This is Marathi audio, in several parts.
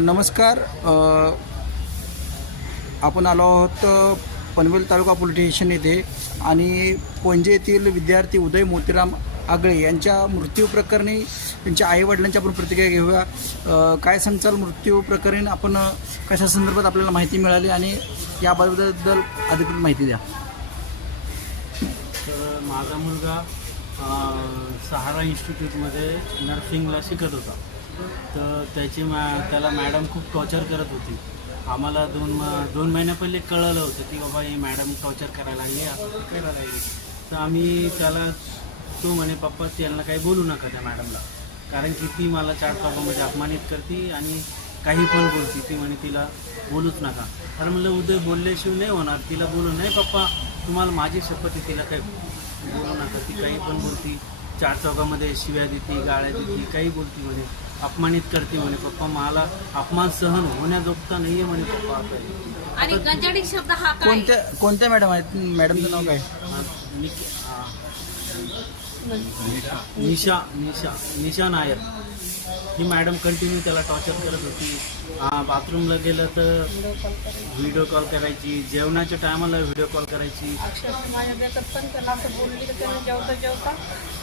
नमस्कार. आपण आलो आहोत पनवेल तालुका पोलीस स्टेशन येथे आणि पणजे येथील विद्यार्थी उदय मोतीराम आगळे यांच्या मृत्यू प्रकरणी त्यांच्या आईवडिलांची आपण प्रतिक्रिया घेऊया. काय सांगचाल मृत्यू प्रकरणी आपण कशा संदर्भात आपल्याला माहिती मिळाली आणि याबद्दल अधिकृत माहिती द्या. तर माझा मुलगा सहारा इन्स्टिट्यूटमध्ये नर्सिंगला शिकत होता. तर त्याची मॅ त्याला मॅडम खूप टॉर्चर करत होती. आम्हाला दोन म दोन महिन्या पहिले कळलं होतं की बाबा ही मॅडम टॉर्चर करायला लागली असं करायला लागली तर आम्ही त्याला तो म्हणे पप्पा त्यांना काही बोलू नका त्या मॅडमला कारण की ती मला चार पापामध्ये अपमानित करते आणि काही पण बोलते. ती म्हणे तिला बोलूच नका. तर म्हणलं उद्या बोलल्याशिवाय नाही होणार. तिला बोलू नाही पप्पा तुम्हाला माझी शपथ आहे तिला काही ती काही पण बोलती चार चौकामध्ये शिव्या देते गाळ्या देते काही बोलती म्हणे अपमानित करते म्हणे पप्पा मला अपमान सहन होण्याजोगता नाही आहे म्हणे पप्पा आता. आणि गंजाडी शब्द हा काय? कोणत्या कोणत्या मॅडम आहेत? मॅडमचं नाव काय. निशा निशा निशा नायर. ही मॅडम कंटिन्यू त्याला टॉर्चर करत होती. बाथरूमला गेलं तर व्हिडिओ कॉल करायची जेवणाच्या टायमाला व्हिडिओ कॉल करायची. अक्षरशः माझ्या बेतात पण त्याला असं बोलली की त्याने जेवता जेवता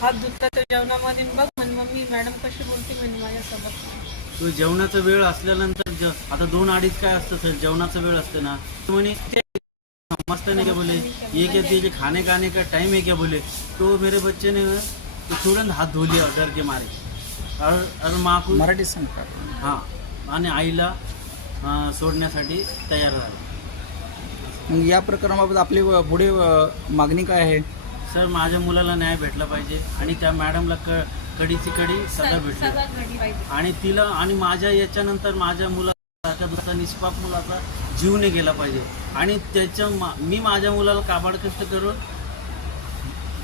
हात धुतला त्या जेवणामध्ये बघ म्हणे मम्मी मॅडम कशी बोलते म्हणे माझ्यासोबत. तो जेवणाचा वेळ असल्यानंतर ज- आता दोन अडीच काय असतं सर? जेवणाचा वेळ असते ना. तो म्हणे "ते समझते नहीं क्या बोले? ये क्या दीजिए खाने खाने का टाइम है क्या बोले? तो मेरे बच्चे ने तुरंत हाथ धो लिया डर के मारे. और और माँ को मराठीत सांगता हां. आणि आईला अं, सोडण्यासाठी तयार झाले. मग या प्रकरणाबाबत आपली पुढे अ, मागणी काय आहे? सर माझ्या मुलाला न्याय भेटला पाहिजे आणि त्या मॅडमला क कडीची कडी सदा भेटली. सगळं घडली पाहिजे. आणि तिला आणि माझ्या याच्यानंतर माझ्या मुलाला त्या दुसरा निष्पाप मुलाचा जीव नाही गेला पाहिजे. आणि त्याच्या मा- मी माझ्या मुलाला काबाड कष्ट करून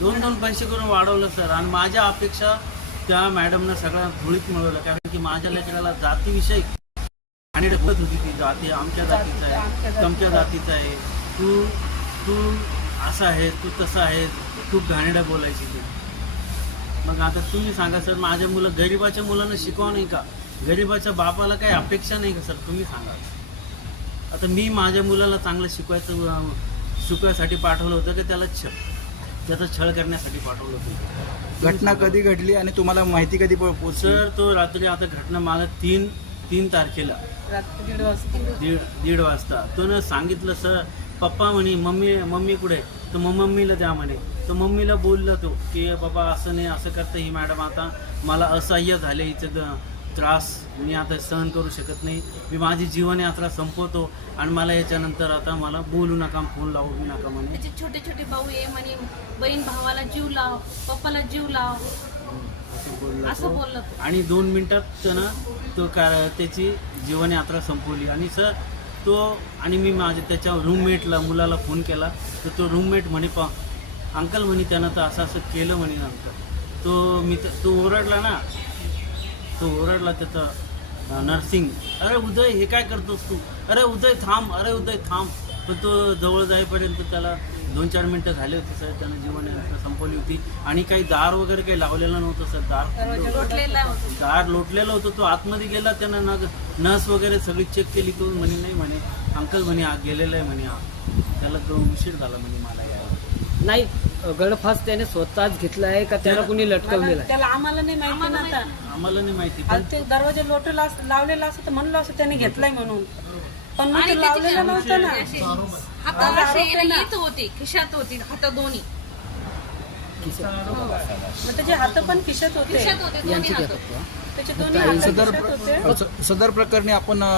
दोन दोन पैसे करून वाढवलं सर. आणि माझ्या अपेक्षा त्या मॅडमनं सगळ्या धुळीत मिळवलं कारण की माझ्या लेकराला जातीविषयी आणि ढकलत होती ती जाती आमच्या जातीचा आहे तुमच्या जातीचा आहे. तू तू असा आहे तू तसा आहे खूप घाणेरडा बोलायची ती. मग आता तुम्ही सांगा सर माझ्या मुलं गरिबाच्या मुलांना शिकवा नाही का? गरिबाच्या बापाला काही अपेक्षा नाही का सर? तुम्ही सांगा. आता मी माझ्या मुलाला चांगलं शिकवायचं शिकवायसाठी पाठवलं होतं की त्याला छ त्याचा छळ करण्यासाठी पाठवलं होतं. घटना कधी घडली आणि तुम्हाला माहिती कधी पोहोचली सर तो रात्री आता घटना मला तीन तीन तारखेला. रात्री दीड वाजता. दीड दीड वाजता. तो न सांगितलं सर पप्पा म्हणे मम्मी मम्मी कुठे तर मग मम्मीला द्या म्हणे. तर मम्मीला बोललं तो की बाबा असं नाही असं करतं ही मॅडम आता. मला असह्य झाले हिचं त्रास मी आता सहन करू शकत नाही. मी माझी जीवन यात्रा संपवतो आणि मला याच्यानंतर आता मला बोलू नका फोन लावू नका म्हणे. त्याचे छोटे छोटे भाऊ आहे म्हणे बहीण भावाला जीव लाव पप्पाला जीव लाव. असं बोलला असं तो. बोललं तो. आणि दोन मिनिटात त्यानं तो का त्याची जीवनयात्रा संपवली. आणि सर तो आणि मी माझ्या त्याच्या रूममेटला मुलाला फोन केला. तर तो रूममेट म्हणे पा अंकल म्हणे त्यानं तर असं असं केलं म्हणे नंतर. तो मी त- तो ओरडला ना तो ओरडला त्याचा नर्सिंग अरे उदय हे काय करतोस तू? अरे उदय थांब अरे उदय थांब. पण तो जवळ जाईपर्यंत त्याला दोन चार मिनटं झाले होते सर त्यानं जीवनयात्रा संपवली होती. आणि काही दार वगैरे काही लावलेलं नव्हतं सर दार. दार लोटलेलं होतं तो आतमध्ये गेला त्यानं नग नस वगैरे सगळी चेक केली तो म्हणे नाही म्हणे अंकल म्हणे गेलेला आहे म्हणे हा. त्याला तो उशीर झाला म्हणे मला नाही गळफास त्याने स्वतःच घेतला आहे का त्याला कुणी लटकवलेला आहे? त्याला आम्हाला नाही माहिती नव्हता आम्हाला नाही. माहिती पण आणि ते दरवाजा लोटला अस- लावलेला असं तर म्हणलं असं त्याने घेतलाय म्हणून. पण मग ते लावलेलं नव्हतं ना. हाताला असे येत होते खिशात होते हात दोन्ही. मग त्याचे हात पण खिशात होते. खिशात होते दोन्ही यांची हात काय फक्त? त्याचे दोन्ही हात सदर खिशात होते. स- सदर प्रकरणी आपण अ,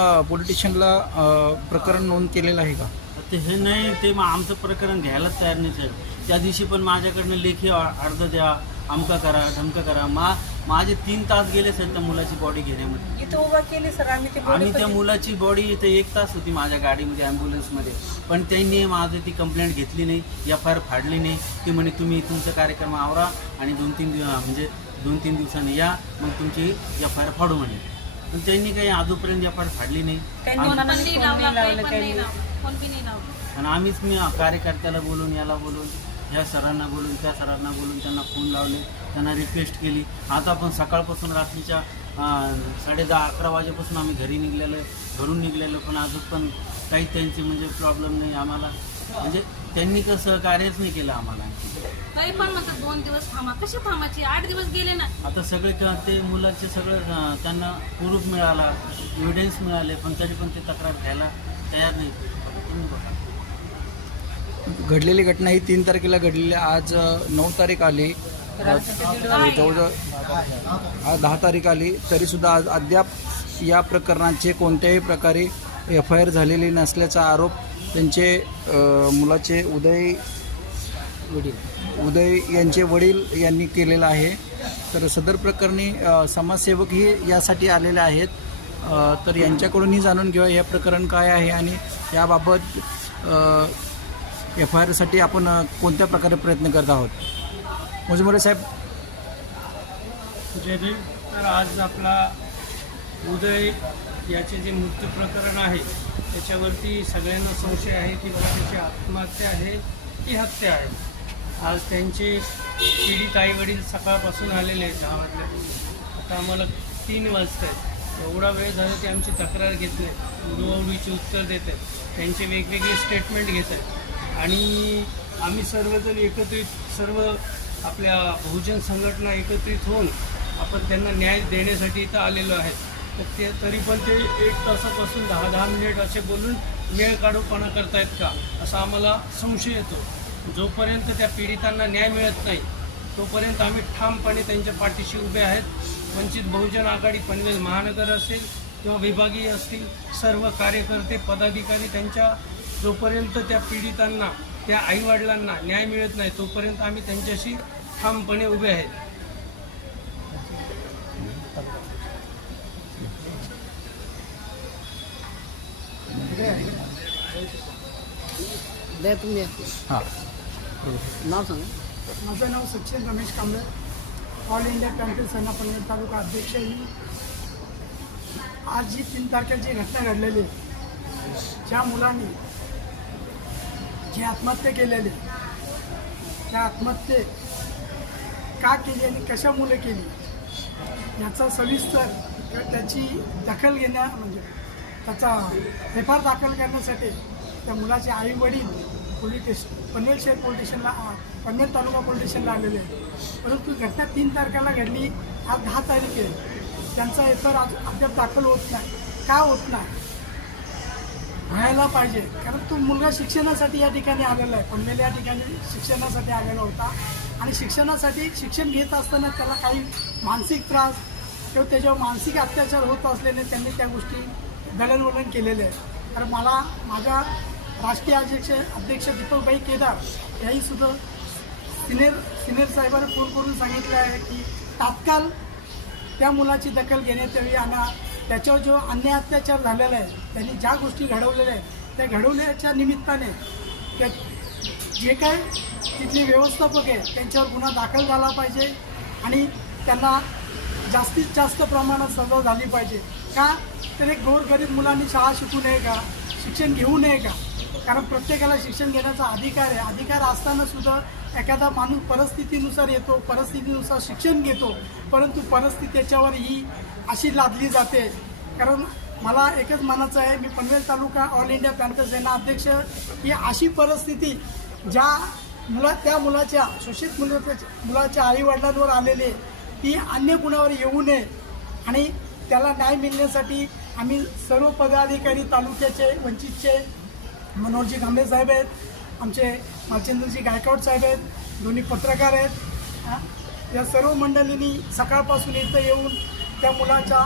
प्रकरण नोंद केलेलं आहे का? ते हे नाही ते मग आमचं प्रकरण घ्यायलाच तयार नाही त्या दिवशी पण माझ्याकडनं लेखी अर्ज द्या अमका करा धमका करा. मा माझे तीन तास गेले सर त्या मुलाची बॉडी घेण्यामध्ये. इथे उभा केली सर आम्ही ते आणि त्या मुलाची बॉडी इथे एक तास होती माझ्या गाडीमध्ये ॲम्ब्युलन्समध्ये पण त्यांनी माझी ती कंप्लेंट घेतली नाही एफ आय आर फाडली नाही. ती म्हणे तुम्ही तुमचा कार्यक्रम आवरा आणि दोन तीन दिवस म्हणजे दोन तीन दिवसांनी या मग तुमची एफ आय आर फाडू म्हणे. पण त्यांनी काही आजूपर्यंत एफ आय आर फाडली नाही. आणि आम्हीच मी कार्यकर्त्याला बोलून याला बोलून ह्या सरांना बोलून त्या सरांना बोलून त्यांना फोन लावले त्यांना रिक्वेस्ट केली. आता पण सकाळपासून रात्रीच्या साडे दहा अकरा वाजेपासून आम्ही घरी निघलेलो आहे. घरून निघलेलो पण अजून पण काही त्यांची म्हणजे प्रॉब्लेम नाही आम्हाला. म्हणजे त्यांनी कसं सहकार्यच नाही केलं आम्हाला. तरी पण म्हणतात दोन दिवस थांबा. कशी थांबायची? आठ दिवस गेले ना. आता सगळे ते मुलाचे सगळं त्यांना प्रूफ मिळाला एव्हिडन्स मिळाले पण तरी पण ते तक्रार घ्यायला तयार नाही. तुम्ही बघा. घडलेली घटना ही तीन तारखेला घडलेली आहे. आज नऊ तारीख आली. जवळजवळ दहा तारीख आली. तरीसुद्धा आज अद्याप या प्रकरणाचे कोणत्याही प्रकारे एफ आय आर झालेली नसल्याचा आरोप त्यांचे मुलाचे उदय उदय यांचे वडील यांनी केलेला आहे. तर सदर प्रकरणी समाजसेवकही यासाठी आलेले आहेत. तर यांच्याकडूनही जाणून घेऊया हे प्रकरण काय आहे आणि याबाबत एफ आय आरसाठी आपण कोणत्या प्रकारे प्रयत्न करत आहोत? मुजमोरे साहेब. जय तर आज आपला उदय याचे जे मृत्यू प्रकरण आहे त्याच्यावरती सगळ्यांना संशय आहे की बाबा त्याची आत्महत्या आहे की हत्या आहे? आज त्यांचे पीडित आईवडील सकाळपासून आलेले आहेत दहा वाजल्या आता आम्हाला तीन वाजत आहेत एवढा वेळ झाला की आमची तक्रार घेत नाही उडवडीची उत्तर देत आहेत. त्यांचे वेगवेगळे स्टेटमेंट घेत आहेत. आणि आम्ही सर्वजण एकत्रित सर्व आपल्या बहुजन संघटना एकत्रित होऊन आपण त्यांना न्याय देण्यासाठी इथं आलेलो आहे तर ते तरी पण ते एक तासापासून दहा दहा मिनिट असे बोलून वेळ काढूपणा करतायत का? असा आम्हाला संशय येतो. जोपर्यंत त्या पीडितांना न्याय मिळत नाही तोपर्यंत आम्ही ठामपणे त्यांच्या पाठीशी उभे आहेत. वंचित बहुजन आघाडी पनवेल महानगर असेल किंवा विभागीय असतील सर्व कार्यकर्ते पदाधिकारी त्यांच्या जोपर्यंत त्या पीडितांना त्या आईवडिलांना न्याय मिळत नाही तोपर्यंत आम्ही त्यांच्याशी ठामपणे उभे आहेत. हां. नाव सांगा. माझं नाव Sachin Ramesh Kamble. All India panther Sena Panvel taluka अध्यक्ष. आज जी तीन तारखेची घटना घडलेली आहे, ज्या मुलांनी जी आत्महत्या केलेली त्या आत्महत्ये का केली आणि कशामुळे केली याचा सविस्तर त्याची दखल घेण्या म्हणजे त्याचा एफ आर दाखल करण्यासाठी त्या मुलाचे आई वडील पोलीस स्टेशन पनवेल शहर पोलीस स्टेशनला पनवेल तालुका पोलीस स्टेशनला आलेले आहे परंतु घटना तीन तारखेला घडली आज दहा तारीख आहे. त्यांचा एफ आर आज अद्याप दाखल होत नाही. का होत नाही? व्हायला पाहिजे. कारण तो मुलगा शिक्षणासाठी या ठिकाणी आलेला आहे. पनवेल या ठिकाणी शिक्षणासाठी आलेला होता. आणि शिक्षणासाठी शिक्षण घेत असताना त्याला काही मानसिक त्रास किंवा त्याच्यावर मानसिक अत्याचार होत असल्याने त्यांनी त्या गोष्टी दळणवळण केलेले आहे तर मला माझ्या राष्ट्रीय अध्यक्ष अध्यक्ष दीपकभाई केदार याही सुद्धा सिनियर सिनियर साहेबांना फोन करून सांगितलं आहे की तात्काळ त्या मुलाची दखल घेण्यात यावी. आणि त्याच्यावर जो अन्याय अत्याचार झालेला आहे त्यांनी ज्या गोष्टी घडवलेल्या आहेत त्या घडवण्याच्या निमित्ताने त्या जे काय तिथली व्यवस्थापक आहे त्यांच्यावर गुन्हा दाखल झाला पाहिजे आणि त्यांना जास्तीत जास्त प्रमाणात सजा झाली पाहिजे. का? तर एक गोरगरीब मुलांनी शाळा शिकू नये का? शिक्षण घेऊ नये का? कारण प्रत्येकाला शिक्षण घेण्याचा अधिकार आहे. अधिकार असताना सुद्धा एखादा माणूस परिस्थितीनुसार येतो परिस्थितीनुसार शिक्षण घेतो परंतु परिस्थिती त्याच्यावर ही अशी लादली जाते. कारण मला एकच म्हणायचं आहे मी Panvel taluka all India panther Sena अध्यक्ष ही अशी परिस्थिती ज्या मुला त्या मुलाच्या शोषित मुलाच्या मुलाच्या आईवडिलांवर आलेली ती अन्य कुणावर येऊ नये आणि त्याला न्याय मिळण्यासाठी आम्ही सर्व पदाधिकारी तालुक्याचे वंचितचे मनोहरजी कांबळे साहेब आहेत आमचे मालचंद्रजी गायकवाड साहेब आहेत दोन्ही पत्रकार आहेत. या सर्व मंडळींनी सकाळपासून इथं येऊन त्या मुलाच्या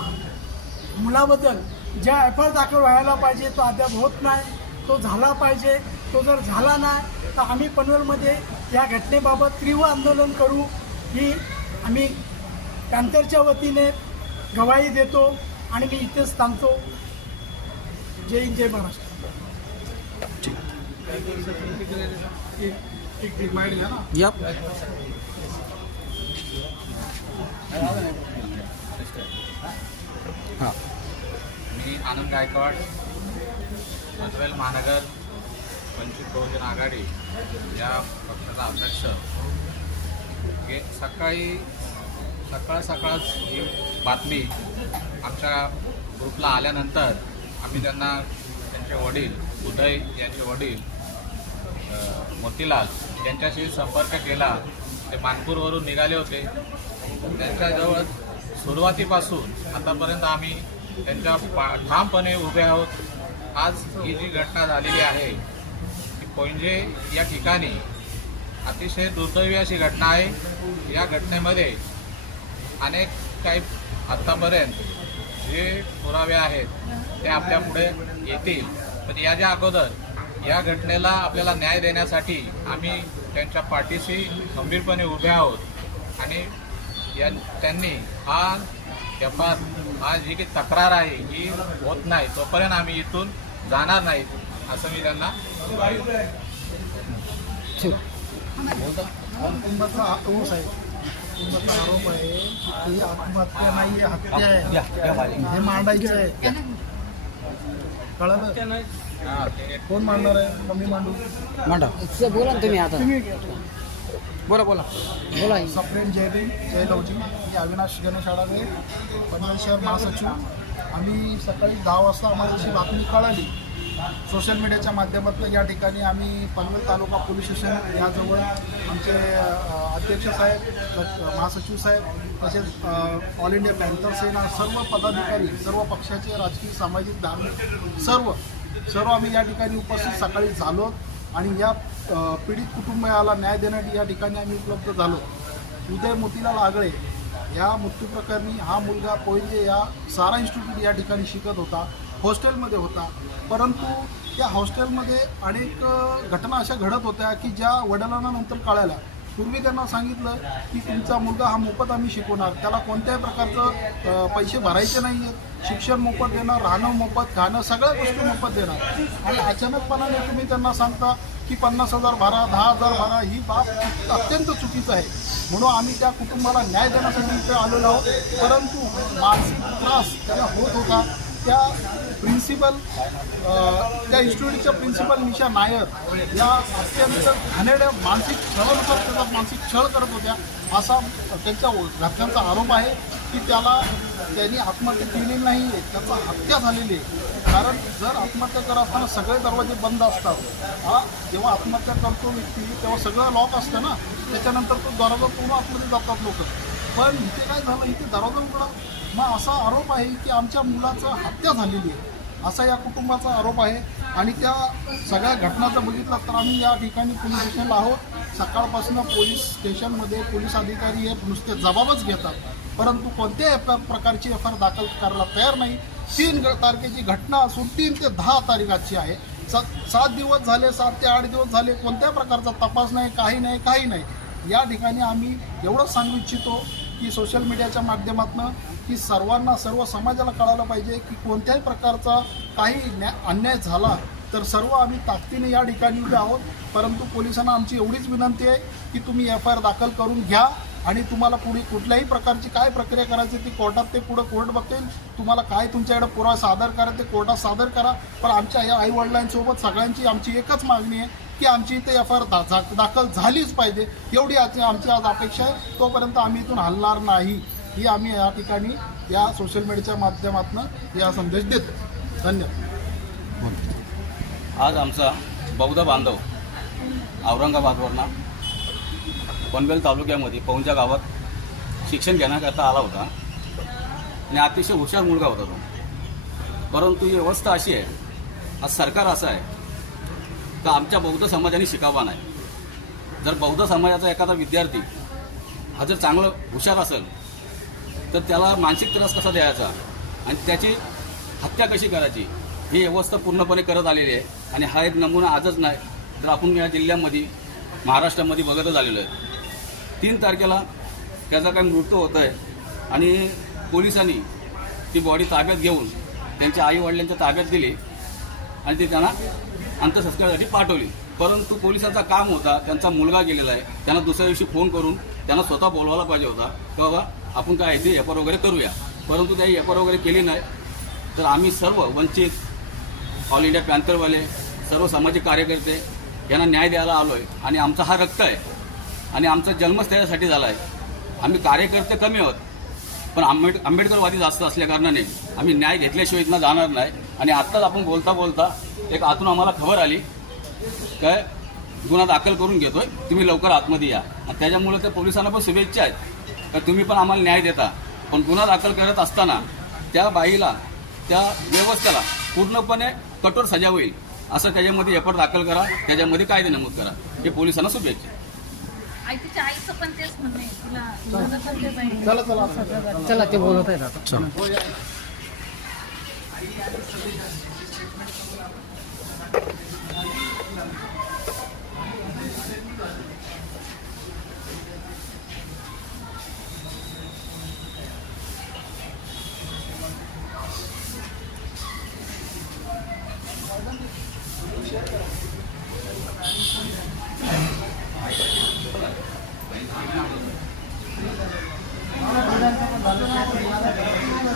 मुलाबद्दल ज्या एफ आय दाखल व्हायला पाहिजे तो अद्याप होत नाही तो झाला पाहिजे तो जर झाला नाही तर आम्ही पनवेलमध्ये या घटनेबाबत तीव्र आंदोलन करू ही आम्ही पॅन्थरच्या वतीने गवाही देतो आणि मी इथेच थांबतो. जय हिंद जय महाराष्ट्र. या हां. मी आनंद गायकवाड पनवेल महानगर वंचित बहुजन आघाडी या पक्षाचा अध्यक्ष. गे सकाळी सकाळ सकाळच ही बातमी आमच्या ग्रुपला आल्यानंतर आम्ही त्यांना त्यांचे वडील उदय यांचे वडील मोतीलाल यांच्याशी संपर्क केला. ते मानपूरवरून निघाले होते. त्यांच्याजवळ सुरुवातीपासून आतापर्यंत आम्ही त्यांच्या पा ठामपणे उभे आहोत. आज ही जी घटना झालेली आहे ती पोंजे या ठिकाणी अतिशय दुर्दैवी अशी घटना आहे. या घटनेमध्ये अनेक काही आत्तापर्यंत जे पुरावे आहेत ते आपल्या पुढे येतील. पण याच्या अगोदर या घटनेला आपल्याला न्याय देण्यासाठी आम्ही त्यांच्या पाठीशी गंभीरपणे उभे आहोत आणि या त्यांनी हा एफ आर हा जी काही तक्रार आहे ही होत नाही तोपर्यंत आम्ही इथून जाणार नाही असं मी त्यांना कुटुंबाचा आक्रोश आहे कुटुंबाचा आरोप आहे की ही आत्महत्या नाही हत्या आहे हे मांडायचं आहे कळलं? हा, कोण मांडणार आहे? मग मी मांडू. मांडा बोला ना तुम्ही आता. बोला बोला. बोला. सप्रेम जय भीम जय लवजी. मी अविनाश गणेश आडावे पनवेल शहर महासचिव. आम्ही सकाळी दहा वाजता आम्हाला अशी बातमी कळाली. सोशल मीडियाच्या माध्यमातून या ठिकाणी आम्ही पनवेल तालुका पोलीस स्टेशन याजवळ आमचे अध्यक्ष साहेब महासचिव साहेब तसेच ऑल इंडिया पॅन्थर सेना सर्व पदाधिकारी सर्व पक्षाचे राजकीय सामाजिक धार्मिक सर्व सर्व आम्ही या ठिकाणी उपस्थित सकाळी झालो आणि या पीडित कुटुंबाला न्याय देण्यासाठी या ठिकाणी आम्ही उपलब्ध झालो. उदय मोतीलाल आगळे या मृत्यूप्रकरणी हा मुलगा पोहिजे या सारा इन्स्टिट्यूट या ठिकाणी शिकत होता. हॉस्टेलमध्ये होता. परंतु त्या हॉस्टेलमध्ये अनेक घटना अशा घडत होत्या की ज्या वडिलांना नंतर कळायला. पूर्वी त्यांना सांगितलं की तुमचा मुलगा हा मोफत आम्ही शिकवणार. त्याला कोणत्याही प्रकारचं पैसे भरायचे नाही आहेत शिक्षण मोफत देणार राहणं मोफत खाणं सगळ्या गोष्टी मोफत देणार. आणि अचानकपणाने तुम्ही त्यांना सांगता की पन्नास हजार भरा दहा हजार भरा ही बाब अत्यंत चुकीचं आहे. म्हणून आम्ही त्या कुटुंबाला न्याय देण्यासाठी इथे आलेलो आहोत. परंतु मानसिक त्रास त्याला होत होता. त्या प्रिन्सिपल त्या इन्स्टिट्यूटच्या प्रिन्सिपल निशा नायर या अत्यंत घाणेरड्या मानसिक छळानुसार त्याचा मानसिक छळ करत होत्या. असा त्यांच्या घरच्यांचा आरोप आहे की त्याला त्यांनी आत्महत्या केली नाही आहे त्याचा हत्या झालेली आहे. कारण जर आत्महत्या करत असताना सगळे दरवाजे बंद असतात हा जेव्हा आत्महत्या करतो व्यक्ती तेव्हा सगळं लॉक असतं ना त्याच्यानंतर तो दरवाजा पूर्ण आतमध्ये जातात लोक. पण इथे काय झालं इथे दरवाजा उघडा. मग असा आरोप आहे की आमच्या मुलाचं हत्या झालेली आहे. असा या कुटुंबाचा आरोप आहे. आणि त्या सगळ्या घटना जर बघितलं तर आम्ही या ठिकाणी पोलीस स्टेशनला आहोत. सकाळपासून पोलीस स्टेशनमध्ये पोलीस अधिकारी हे नुसते जबाबच घेतात. परंतु कोणत्याही प्रकारची एफ आर दाखल करायला तयार नाही. तीन तारखेची घटना असून तीन ते दहा तारीखाची आहे. सात सात दिवस झाले सात ते आठ दिवस झाले. कोणत्याही प्रकारचा तपास नाही काही नाही काही नाही. या ठिकाणी आम्ही एवढंच सांगू इच्छितो की सोशल मीडियाच्या माध्यमातून की सर्वांना सर्व समाजाला कळालं पाहिजे की कोणत्याही प्रकारचा काही अन्याय झाला तर सर्व आम्ही ताकदीने या ठिकाणी उभे आहोत. परंतु पोलिसांना आमची एवढीच विनंती आहे की तुम्ही एफ आय आर दाखल करून घ्या आणि तुम्हाला पुढे कुठल्याही प्रकारची काय प्रक्रिया करायची ती कोर्टात ते पुढं कोर्ट बघतील. तुम्हाला काय तुमच्याकडे पुरावा सादर करा ते कोर्टात सादर करा. पण आमच्या या आईवडिलांसोबत सगळ्यांची आमची एकच मागणी आहे की आमची इथे एफ आय आर दा दाखल झालीच पाहिजे. एवढी आज आमची आज अपेक्षा आहे. तोपर्यंत आम्ही इथून हलणार नाही ही आम्ही या ठिकाणी या सोशल मीडियाच्या माध्यमातून या संदेश देतो. धन्यवाद. आज आमचा बौद्ध बांधव औरंगाबादवरनं पनवेल तालुक्यामध्ये पौंजा गावात शिक्षण घेण्याकरता आला होता. आणि अतिशय हुशार मुलगा होता तो. परंतु ही अवस्था अशी आहे आज सरकार असं आहे तर आमच्या बौद्ध समाजाने शिकावा नाही. जर बौद्ध समाजाचा एखादा विद्यार्थी हा जर चांगलं हुशार असेल तर त्याला मानसिक त्रास कसा द्यायचा? आणि त्याची हत्या कशी करायची? ही व्यवस्था पूर्णपणे करत आलेली आहे. आणि हा एक नमुना आजच नाही तर आपण या जिल्ह्यामध्ये महाराष्ट्रामध्ये बघतच आलेलो आहे. तीन तारखेला त्याचा काही मृत्यू होत आहे आणि पोलिसांनी ती बॉडी ताब्यात घेऊन त्यांच्या आईवडिलांच्या ताब्यात दिली. आणि ती त्यांना अंत्यसंस्कारासाठी पाठवली. परंतु पोलिसांचा काम होता त्यांचा मुलगा गेलेला आहे त्यांना दुसऱ्या दिवशी फोन करून त्यांना स्वतः बोलवायला पाहिजे होता की बाबा आपण काय इथे एफ वगैरे करूया. परंतु त्याही एफ वगैरे केली नाही तर आम्ही सर्व वंचित ऑल इंडिया पॅन्थरवाले सर्व सामाजिक कार्यकर्ते यांना न्याय द्यायला आलो आहे आणि आमचा हा रक्त आहे. आणि आमचा जन्मच त्याच्यासाठी झाला आहे आम्ही कार्यकर्ते कमी आहोत. पण आंबेड आंबेडकरवादी जास्त असल्याकारणाने आम्ही न्याय घेतल्याशिवाय इथनं जाणार नाही. आणि आत्ताच आपण बोलता बोलता एक आतून आम्हाला खबर आली. काय? गुन्हा दाखल करून घेतोय. तुम्ही लवकर आतमध्ये या. आणि त्याच्यामुळे त्या पोलिसांना पण शुभेच्छा आहेत. का तुम्ही पण आम्हाला न्याय देता. पण गुन्हा दाखल करत असताना त्या बाईला त्या व्यवस्थेला पूर्णपणे कठोर सजा होईल. असं त्याच्यामध्ये एफर्ट दाखल करा. त्याच्यामध्ये कायदे नमूद करा. हे पोलिसांना शुभेच्छा आई तिच्या आईचं पण आता